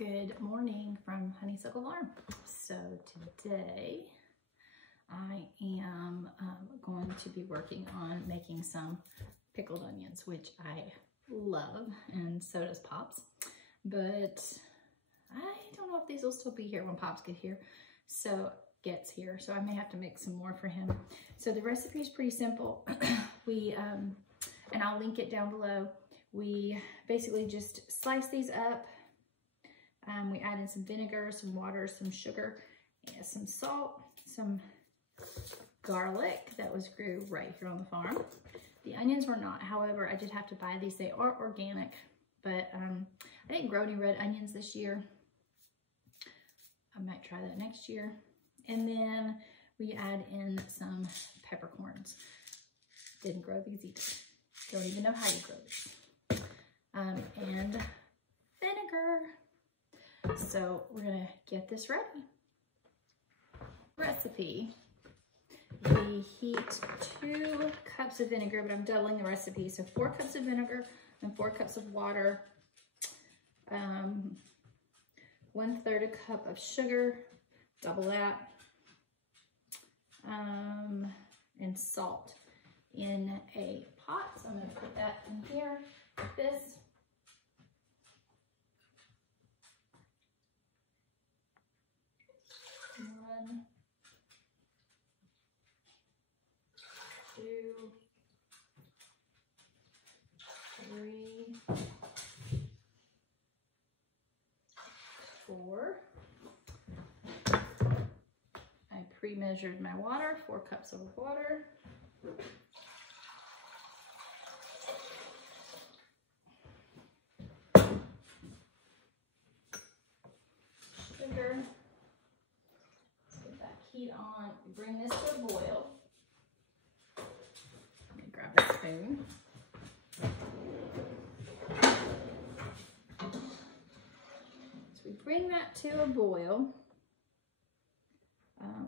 Good morning from Honeysuckle Farm. So today I am going to be working on making some pickled onions, which I love, and so does Pops. But I don't know if these will still be here when Pops gets here. So I may have to make some more for him. So the recipe is pretty simple. And I'll link it down below. We basically just slice these up. We add in some vinegar, some water, some sugar, and some salt, some garlic that was grew right here on the farm. The onions were not, however, I did have to buy these. They are organic, but I didn't grow any red onions this year. I might try that next year. And then we add in some peppercorns. Didn't grow these either. Don't even know how you grow these. And vinegar. So we're gonna get this ready. Recipe. We heat 2 cups of vinegar, but I'm doubling the recipe. So 4 cups of vinegar and 4 cups of water. 1/3 a cup of sugar, double that. And salt in a pot. So I'm gonna put that in here like this. One, 2, 3, 4. I pre-measured my water, 4 cups of water. Sugar. Heat on, bring this to a boil. Let me grab a spoon. So we bring that to a boil,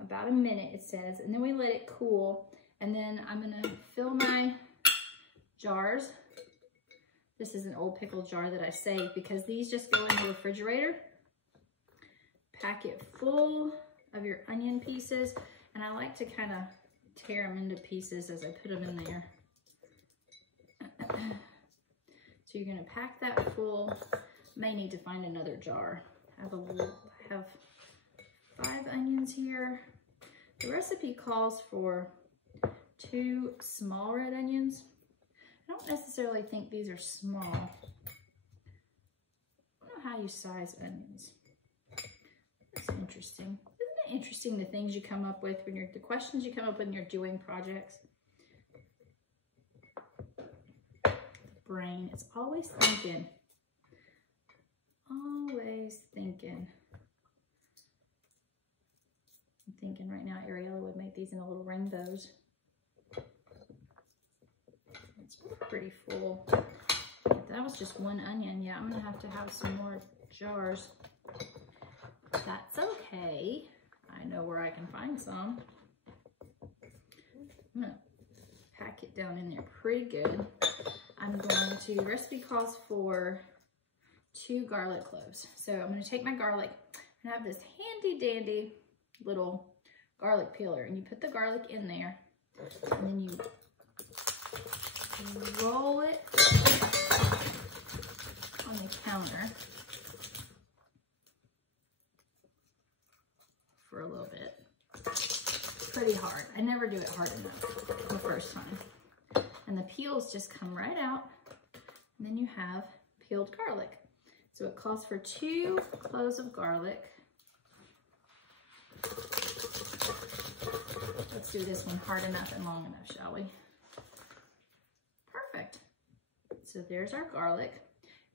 about a minute it says, and then we let it cool. And then I'm gonna fill my jars. This is an old pickle jar that I saved because these just go in the refrigerator. Pack it full of your onion pieces, and I like to kind of tear them into pieces as I put them in there. So you're gonna pack that full. May need to find another jar. I have 5 onions here. The recipe calls for 2 small red onions. I don't necessarily think these are small. I don't know how you size onions. That's interesting. Interesting, the things you come up with when the questions you come up with when you're doing projects. The brain, it's always thinking. Always thinking. I'm thinking right now Ariella would make these into little rainbows. It's pretty full. That was just 1 onion. Yeah, I'm gonna have to have some more jars. That's okay. I know where I can find some. I'm gonna pack it down in there pretty good. The recipe calls for 2 garlic cloves. So I'm gonna take my garlic and have this handy dandy little garlic peeler, and you put the garlic in there, and then you roll it on the counter for a little bit. Pretty hard. I never do it hard enough the first time. And the peels just come right out. And then you have peeled garlic. So it calls for 2 cloves of garlic. Let's do this one hard enough and long enough, shall we? Perfect. So there's our garlic.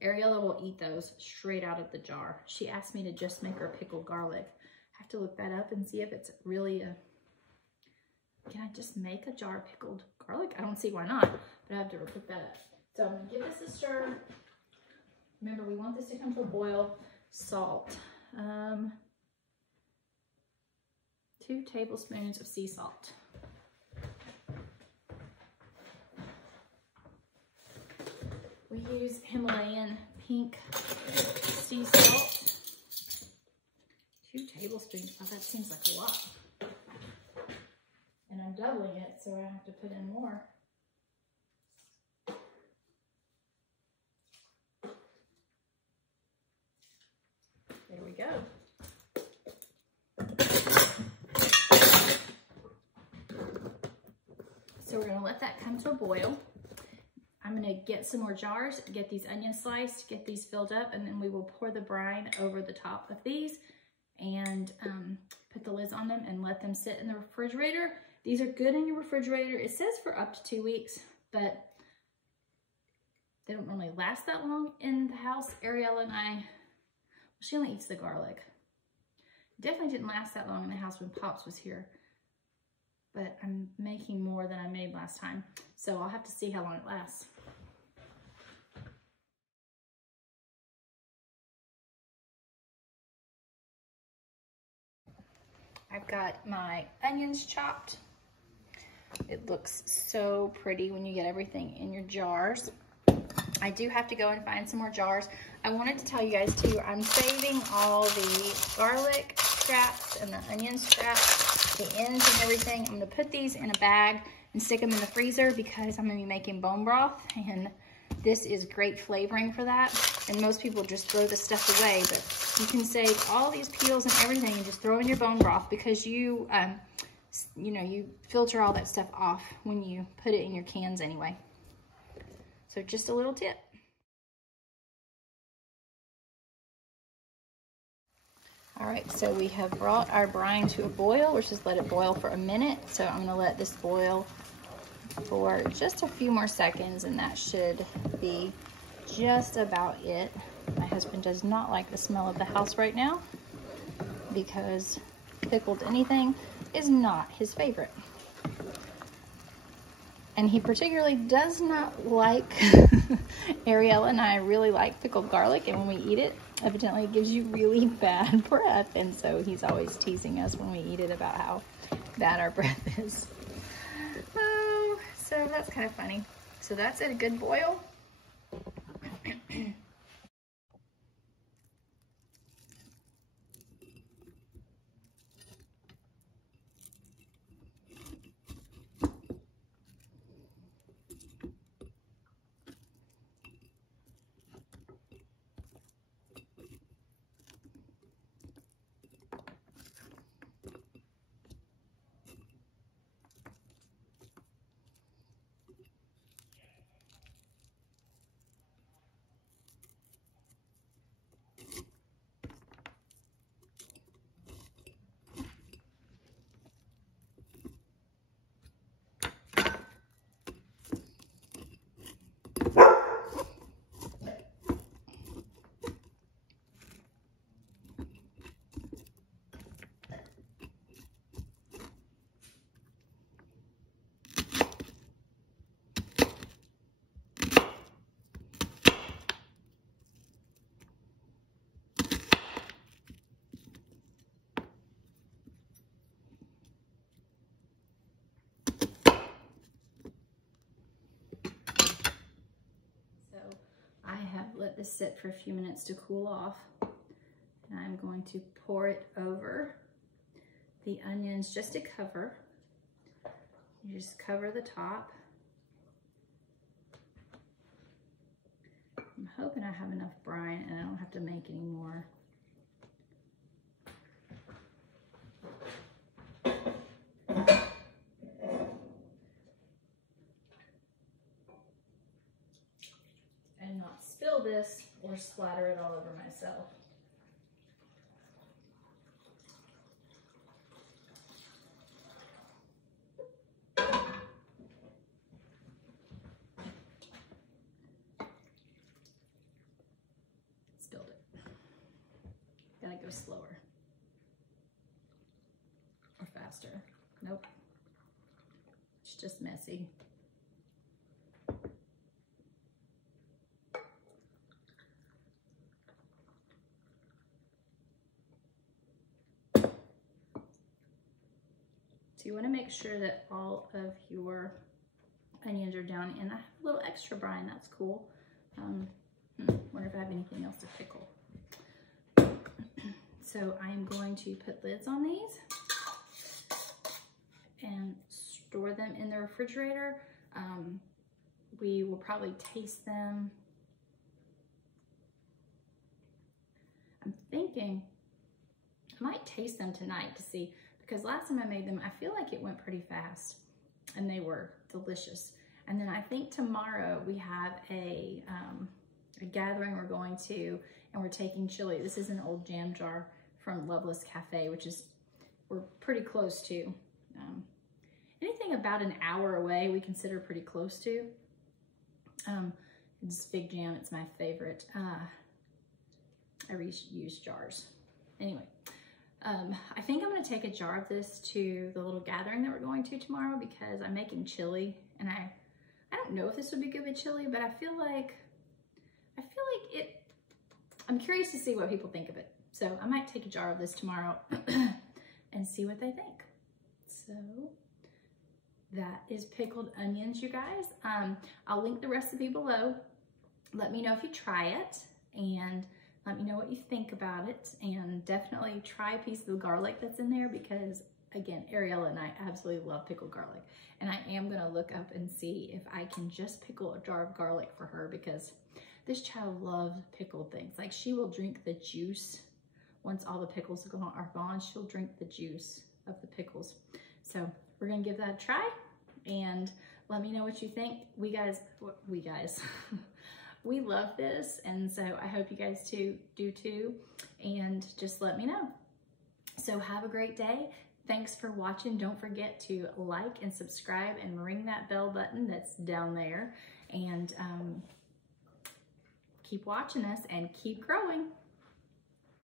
Ariella will eat those straight out of the jar. She asked me to just make her pickled garlic. I have to look that up and see if it's really can I just make a jar of pickled garlic? I don't see why not, but I have to look that up. So I'm gonna give this a stir. Remember, we want this to come to a boil. Salt. 2 tablespoons of sea salt. We use Himalayan pink sea salt. 2 tablespoons. Oh, that seems like a lot. And I'm doubling it, so I have to put in more. There we go. So we're gonna let that come to a boil. I'm gonna get some more jars, get these onions sliced, get these filled up, and then we will pour the brine over the top of these and put the lids on them and let them sit in the refrigerator. These are good in your refrigerator. It says for up to 2 weeks, but they don't normally last that long in the house. Ariella and I, she only eats the garlic. Definitely didn't last that long in the house when Pops was here, but I'm making more than I made last time. So I'll have to see how long it lasts. I've got my onions chopped. It looks so pretty when you get everything in your jars. I do have to go and find some more jars. I wanted to tell you guys too, I'm saving all the garlic scraps and the onion scraps, the ends and everything. I'm gonna put these in a bag and stick them in the freezer because I'm gonna be making bone broth, and this is great flavoring for that. And most people just throw this stuff away, but you can save all these peels and everything and just throw in your bone broth because you know, you filter all that stuff off when you put it in your cans anyway. So just a little tip. All right, so we have brought our brine to a boil. We're just let it boil for a minute. So I'm gonna let this boil for just a few more seconds, and that should be just about it. My husband does not like the smell of the house right now because pickled anything is not his favorite. And he particularly does not like, Ariella and I really like pickled garlic, and when we eat it, evidently it gives you really bad breath. And so he's always teasing us when we eat it about how bad our breath is. Oh, so that's kind of funny. So that's at a good boil. I have let this sit for a few minutes to cool off, and I'm going to pour it over the onions just to cover. You just cover the top. I'm hoping I have enough brine and I don't have to make any more. And not spill this or splatter it all over myself. Spilled it. Gotta go slower. Or faster. Nope. It's just messy. So you want to make sure that all of your onions are down, and I have a little extra brine. That's cool. Wonder if I have anything else to pickle. So I'm going to put lids on these and store them in the refrigerator. We will probably taste them. I'm thinking I might taste them tonight to see, because last time I made them, I feel like it went pretty fast and they were delicious. And then I think tomorrow we have a gathering we're going to, and we're taking chili. This is an old jam jar from Loveless Cafe, which is, we're pretty close to. Anything about an hour away we consider pretty close to. It's fig jam, it's my favorite. I reuse jars. Anyway, I think I'm gonna take a jar of this to the little gathering that we're going to tomorrow, because I'm making chili, and I don't know if this would be good with chili, but I feel like it, I'm curious to see what people think of it. So I might take a jar of this tomorrow and see what they think. So that is pickled onions, you guys. I'll link the recipe below. Let me know if you try it, and let me know what you think about it, and definitely try a piece of the garlic that's in there, because again, Ariella and I absolutely love pickled garlic, and I am gonna look up and see if I can just pickle a jar of garlic for her, because this child loves pickled things. Like, she will drink the juice. Once all the pickles are gone, she'll drink the juice of the pickles. So we're gonna give that a try, and let me know what you think. We guys, we love this, and so I hope you guys do too, and just let me know. So have a great day. Thanks for watching. Don't forget to like and subscribe and ring that bell button that's down there, and keep watching us and keep growing.